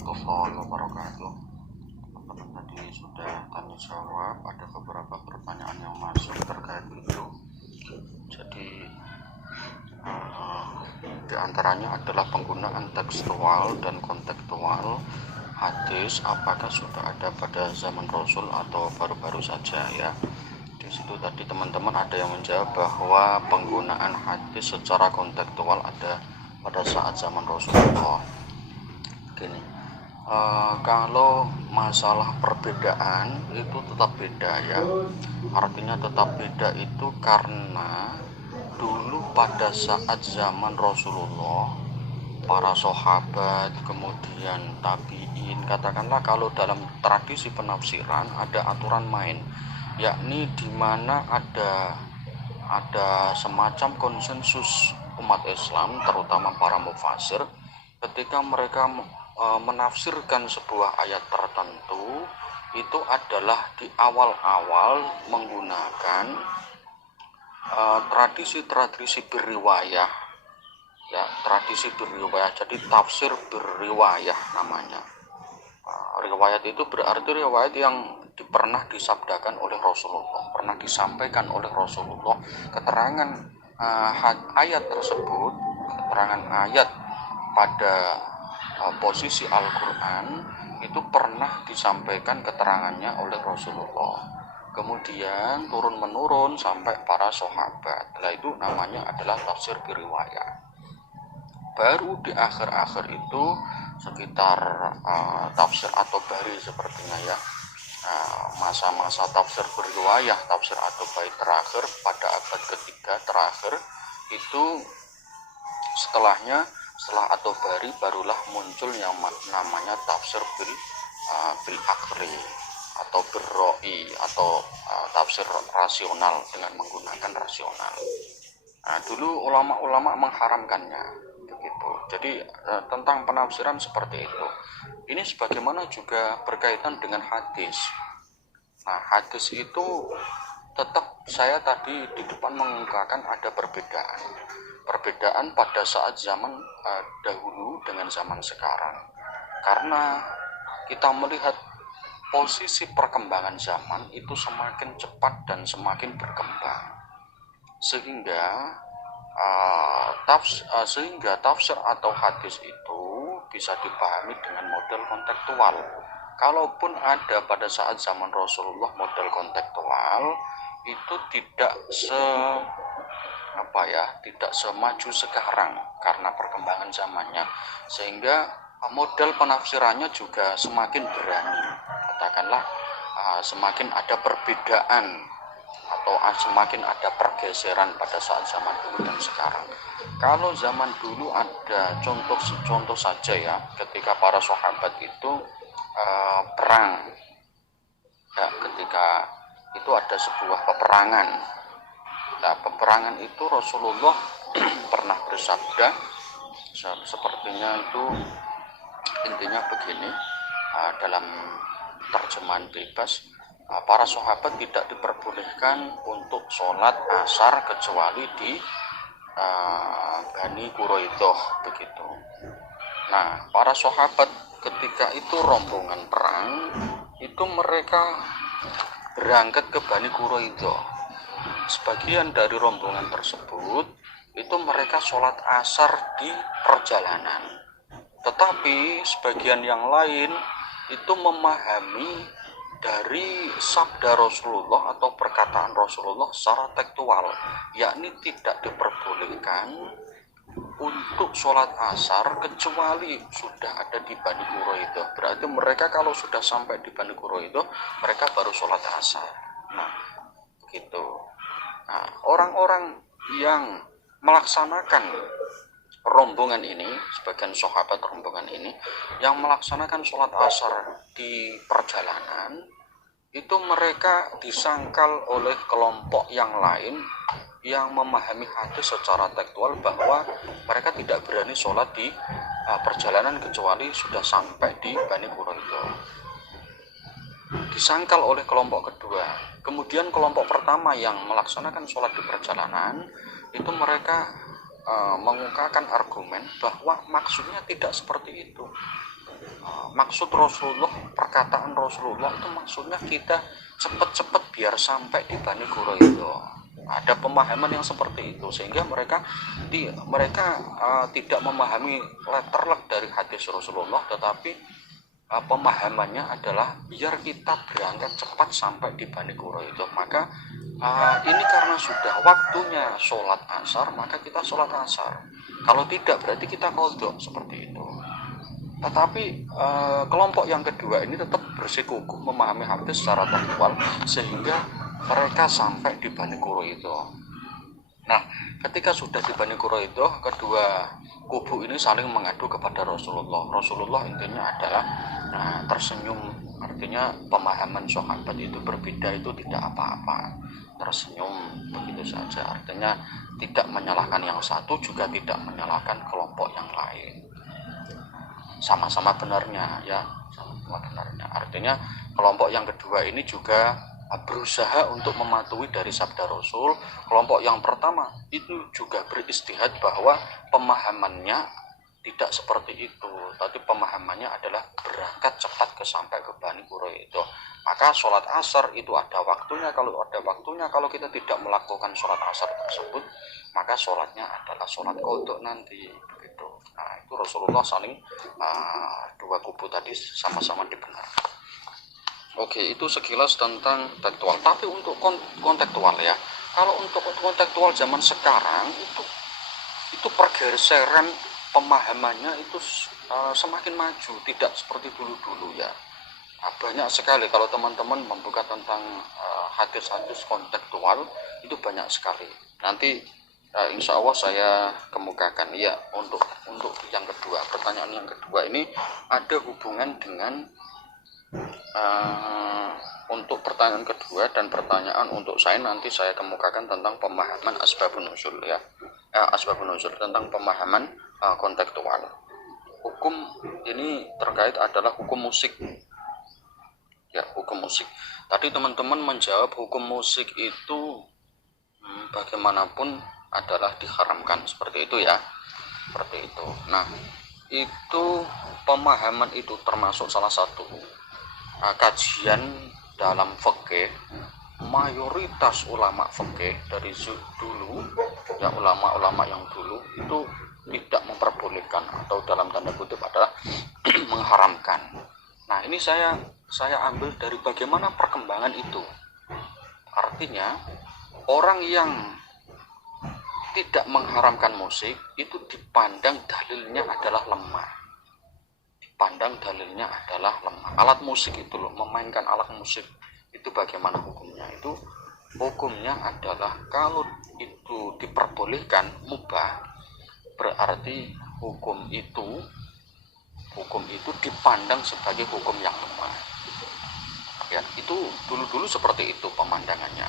warahmatullahi wabarakatuh. Teman-teman tadi sudah tanya jawab, ada beberapa pertanyaan yang masuk terkait itu. Jadi di antaranya adalah penggunaan tekstual dan kontekstual hadis, apakah sudah ada pada zaman Rasul atau baru-baru saja ya. Di situ tadi teman-teman ada yang menjawab bahwa penggunaan hadis secara kontekstual ada pada saat zaman Rasulullah. Gini, kalau masalah perbedaan itu tetap beda ya. Artinya tetap beda itu karena dulu pada saat zaman Rasulullah, para sahabat, kemudian tabi'in, katakanlah kalau dalam tradisi penafsiran ada aturan main, yakni di mana ada semacam konsensus umat Islam, terutama para mufasir, ketika mereka menafsirkan sebuah ayat tertentu itu adalah di awal-awal menggunakan tradisi beriwayah ya, tradisi beriwayah, jadi tafsir beriwayah namanya. Riwayat itu berarti riwayat yang pernah disabdakan oleh Rasulullah, pernah disampaikan oleh Rasulullah, keterangan ayat tersebut, keterangan ayat pada posisi Al-Quran itu pernah disampaikan keterangannya oleh Rasulullah, kemudian turun-menurun sampai para sahabat. Nah, itu namanya adalah tafsir beriwayah. Baru di akhir-akhir itu sekitar tafsir atau bari sepertinya ya, masa-masa tafsir beriwayah, tafsir atau bait terakhir pada abad ketiga terakhir itu, setelah atau bari barulah muncul yang namanya tafsir bil akli atau berroi atau tafsir rasional dengan menggunakan rasional. Nah, dulu ulama-ulama mengharamkannya begitu. Jadi tentang penafsiran seperti itu. Ini sebagaimana juga berkaitan dengan hadis. Nah, hadis itu tetap saya tadi di depan mengungkapkan ada perbedaan pada saat zaman dahulu dengan zaman sekarang, karena kita melihat posisi perkembangan zaman itu semakin cepat dan semakin berkembang, sehingga tafsir atau hadis itu bisa dipahami dengan model kontekstual. Kalaupun ada pada saat zaman Rasulullah model kontekstual, itu tidak semaju sekarang karena perkembangan zamannya, sehingga model penafsirannya juga semakin berani, katakanlah semakin ada perbedaan atau semakin ada pergeseran pada saat zaman dulu dan sekarang. Kalau zaman dulu ada contoh saja ya, ketika para sahabat itu perang ya, ketika itu ada sebuah peperangan. Nah, peperangan itu Rasulullah pernah bersabda, sepertinya itu intinya begini, dalam terjemahan bebas, para sahabat tidak diperbolehkan untuk sholat asar kecuali di Bani Quraidah begitu. Nah, para sahabat ketika itu rombongan perang itu mereka berangkat ke Bani Quraidah. Sebagian dari rombongan tersebut itu mereka sholat asar di perjalanan, tetapi sebagian yang lain itu memahami dari sabda Rasulullah atau perkataan Rasulullah secara tekstual, yakni tidak diperbolehkan untuk sholat asar kecuali sudah ada di Bani Quraidah. Berarti mereka kalau sudah sampai di Bani Quraidah, mereka baru sholat asar. Nah, begitu. Nah, orang-orang yang melaksanakan rombongan ini, sebagian sahabat rombongan ini yang melaksanakan sholat asar di perjalanan, itu mereka disangkal oleh kelompok yang lain yang memahami hadis secara tekstual bahwa mereka tidak berani sholat di perjalanan kecuali sudah sampai di Bani Quraidah. Disangkal oleh kelompok kedua. Kemudian kelompok pertama yang melaksanakan sholat di perjalanan itu mereka mengungkapkan argumen bahwa maksudnya tidak seperti itu. maksud Rasulullah, perkataan Rasulullah itu maksudnya kita cepet-cepet biar sampai di Bani Quraidah. Ada pemahaman yang seperti itu, sehingga mereka tidak memahami letterlek dari hadis Rasulullah, tetapi pemahamannya adalah biar kita berangkat cepat sampai di Bani Quraidah. Maka ini karena sudah waktunya sholat asar, maka kita sholat asar. Kalau tidak berarti kita qadha, seperti itu. Tetapi kelompok yang kedua ini tetap bersikukuh memahami hadis secara tekstual, sehingga mereka sampai di Bani Quraidah. Nah, ketika sudah di Bani Quraidah, kedua kubu ini saling mengadu kepada Rasulullah. Rasulullah intinya adalah tersenyum, artinya pemahaman sahabat itu berbeda itu tidak apa-apa. Tersenyum begitu saja, artinya tidak menyalahkan yang satu, juga tidak menyalahkan kelompok yang lain. Sama-sama benarnya, ya, sama-sama benarnya. Artinya kelompok yang kedua ini juga berusaha untuk mematuhi dari sabda Rasul. Kelompok yang pertama itu juga beristihad bahwa pemahamannya tidak seperti itu, tapi pemahamannya adalah berangkat cepat sampai ke Bani Quraidah. Maka sholat asar itu ada waktunya. Kalau kita tidak melakukan sholat asar tersebut, maka sholatnya adalah sholat qadha nanti, begitu. Nah, itu Rasulullah saling dua kubu tadi sama-sama dibenarkan. Oke, itu sekilas tentang tekstual. Tapi untuk kontekstual ya, kalau untuk kontekstual zaman sekarang itu pergeseran pemahamannya itu semakin maju, tidak seperti dulu-dulu ya. Banyak sekali kalau teman-teman membuka tentang hadis-hadis kontekstual itu banyak sekali. Nanti insya Allah saya kemukakan ya. Untuk yang kedua, pertanyaan yang kedua ini ada hubungan dengan untuk pertanyaan kedua dan pertanyaan untuk saya, nanti saya kemukakan tentang pemahaman asbabun nuzul ya. Asbabun nuzul tentang pemahaman kontekstual. Hukum ini terkait adalah hukum musik. Ya, hukum musik. Tadi teman-teman menjawab hukum musik itu bagaimanapun adalah diharamkan, seperti itu ya. Seperti itu. Nah, itu pemahaman itu termasuk salah satu kajian dalam fikih. Mayoritas ulama fikih dari dulu ya, ulama-ulama yang dulu itu tidak memperbolehkan atau dalam tanda kutip adalah mengharamkan. Nah, ini saya ambil dari bagaimana perkembangan itu. Artinya orang yang tidak mengharamkan musik itu dipandang dalilnya adalah lemah. Alat musik itu loh, memainkan alat musik itu bagaimana hukumnya? Itu hukumnya adalah kalau itu diperbolehkan mubah, berarti hukum itu dipandang sebagai hukum yang lemah. Ya, itu dulu seperti itu pemandangannya.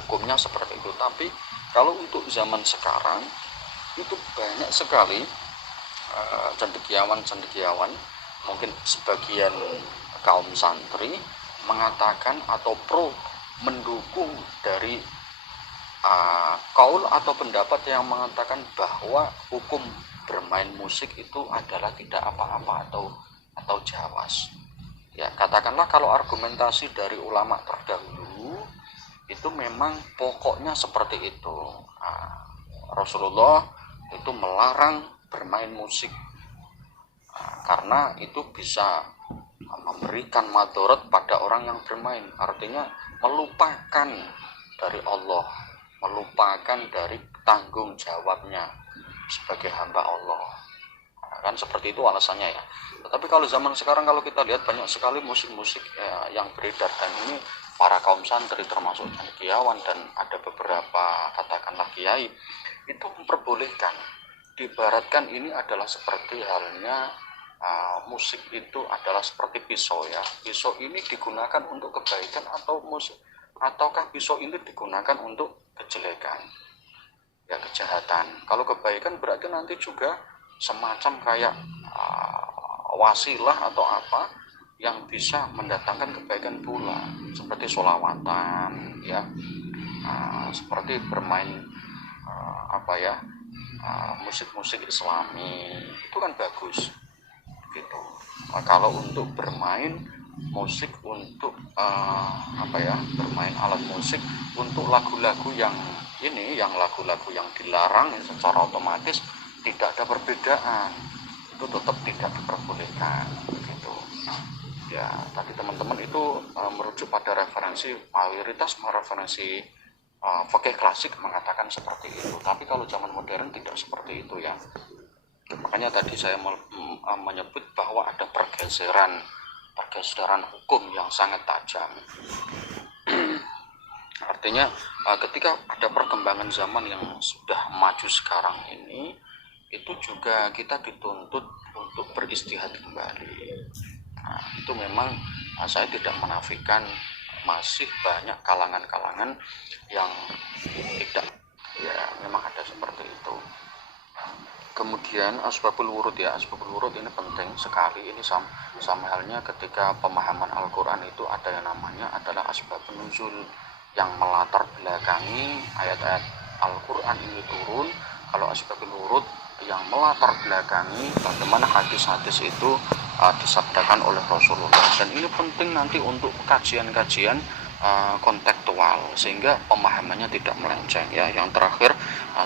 Hukumnya seperti itu. Tapi kalau untuk zaman sekarang itu banyak sekali cendekiawan, mungkin sebagian kaum santri mengatakan atau mendukung dari kaul atau pendapat yang mengatakan bahwa hukum bermain musik itu adalah tidak apa-apa atau jawas. Ya, katakanlah kalau argumentasi dari ulama terdahulu itu memang pokoknya seperti itu. Rasulullah itu melarang bermain musik karena itu bisa memberikan madarat pada orang yang bermain, artinya melupakan dari Allah, melupakan dari tanggung jawabnya sebagai hamba Allah. Kan seperti itu alasannya ya. Tetapi kalau zaman sekarang kalau kita lihat banyak sekali musik-musik yang beredar, dan ini para kaum santri termasuk cendekiawan dan ada beberapa katakanlah kiai itu memperbolehkan. Diibaratkan ini adalah seperti halnya musik itu adalah seperti pisau ya. Pisau ini digunakan untuk kebaikan ataukah pisau ini digunakan untuk kejelekan, ya, kejahatan. Kalau kebaikan berarti nanti juga semacam kayak wasilah atau apa yang bisa mendatangkan kebaikan pula, seperti sholawatan ya, seperti bermain musik-musik Islami itu kan bagus gitu. Kalau untuk bermain musik untuk bermain alat musik untuk lagu-lagu yang lagu-lagu yang dilarang secara otomatis tidak ada perbedaan, itu tetap tidak diperbolehkan gitu. Ya tadi teman-teman itu merujuk pada referensi mayoritas referensi fikih klasik mengatakan seperti itu, tapi kalau zaman modern tidak seperti itu ya. Makanya tadi saya menyebut bahwa ada pergeseran hukum yang sangat tajam. Artinya ketika ada perkembangan zaman yang sudah maju sekarang ini, itu juga kita dituntut untuk beristihad kembali. Nah, itu memang saya tidak menafikan masih banyak kalangan-kalangan yang tidak, ya memang ada seperti itu. Kemudian asbabul wurud ini penting sekali. Ini sama halnya ketika pemahaman Al-Quran itu ada yang namanya adalah asbabun nuzul, yang melatar belakangi ayat-ayat Al-Quran ini turun. Kalau asbabul wurud yang melatar belakangi bagaimana hadis-hadis itu disabdakan oleh Rasulullah. Dan ini penting nanti untuk kajian-kajian kontekstual sehingga pemahamannya tidak melenceng ya. Yang terakhir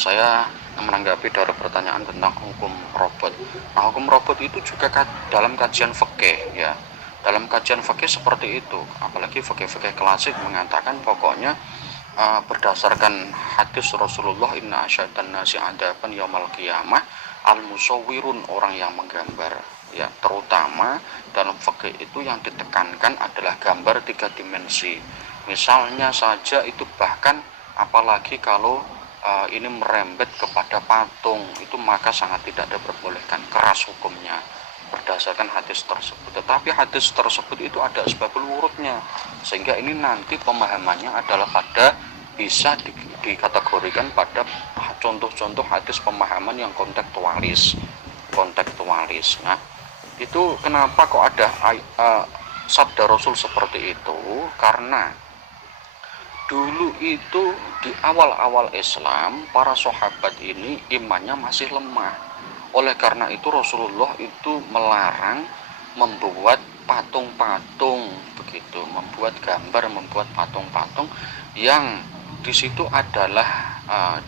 saya menanggapi dari pertanyaan tentang hukum robot. Nah, hukum robot itu juga dalam kajian fikih ya. Dalam kajian fikih seperti itu, apalagi fikih-fikih klasik mengatakan pokoknya berdasarkan hadis Rasulullah, inna asyaddan nasi adaban yaumal qiyamah al-musawwirun, orang yang menggambar ya. Terutama dalam fikih itu yang ditekankan adalah gambar 3 dimensi. Misalnya saja itu, bahkan apalagi kalau ini merembet kepada patung, itu maka sangat tidak diperbolehkan, keras hukumnya berdasarkan hadis tersebut. Tetapi hadis tersebut itu ada asbabul wurudnya, sehingga ini nanti pemahamannya adalah pada bisa dikategorikan pada contoh-contoh hadis pemahaman yang kontekstualis. Nah, itu kenapa kok ada sabda Rasul seperti itu? Karena dulu itu di awal-awal Islam, para sahabat ini imannya masih lemah. Oleh karena itu Rasulullah itu melarang membuat patung-patung begitu, membuat gambar, membuat patung-patung yang di situ adalah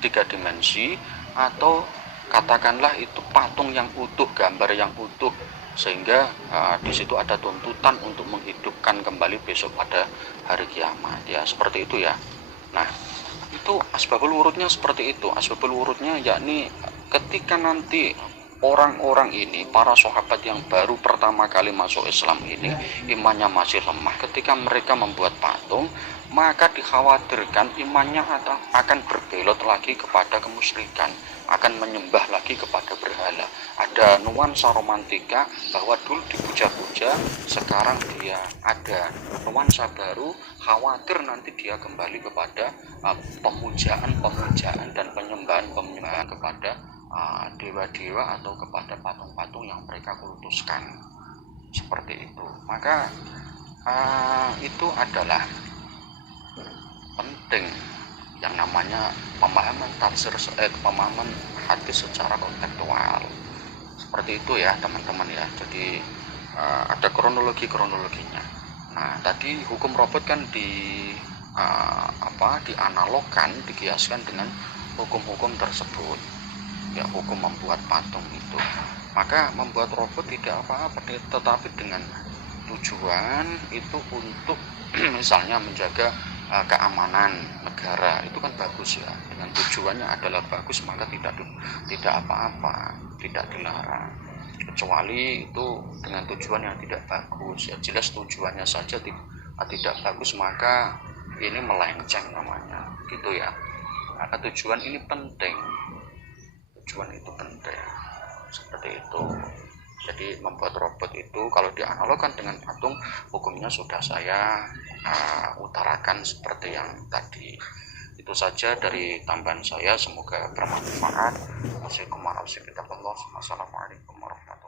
3 dimensi, atau katakanlah itu patung yang utuh, gambar yang utuh, sehingga di situ ada tuntutan untuk menghidupkan kembali besok pada hari kiamat ya, seperti itu ya. Nah, itu asbabul wurudnya seperti itu. Asbabul wurudnya yakni ketika nanti orang-orang ini, para sahabat yang baru pertama kali masuk Islam ini, imannya masih lemah. Ketika mereka membuat patung, maka dikhawatirkan imannya akan berbelot lagi kepada kemusyrikan, akan menyembah lagi kepada berhala. Ada nuansa romantika bahwa dulu dipuja-puja, sekarang dia ada nuansa baru, khawatir nanti dia kembali kepada pemujaan dan penyembahan kepada dewa-dewa atau kepada patung-patung yang mereka kultuskan, seperti itu. Maka itu adalah penting yang namanya pemahaman tafsir, pemahaman hadis secara kontekstual, seperti itu ya teman-teman ya. Jadi ada kronologinya. Nah, tadi hukum robot kan dianalogkan, dikiaskan dengan hukum-hukum tersebut ya, hukum membuat patung itu. Maka membuat robot tidak apa-apa, tetapi dengan tujuan itu untuk misalnya menjaga keamanan negara, itu kan bagus ya. Dengan tujuannya adalah bagus, maka tidak apa-apa, tidak dilarang. Kecuali itu dengan tujuan yang tidak bagus ya, jelas tujuannya saja tidak bagus, maka ini melenceng namanya gitu ya. Maka tujuan ini penting, seperti itu. Jadi membuat robot itu kalau dianalogkan dengan patung, hukumnya sudah saya utarakan seperti yang tadi. Itu saja dari tambahan saya, semoga bermanfaat. Wassalamualaikum warahmatullahi wabarakatuh.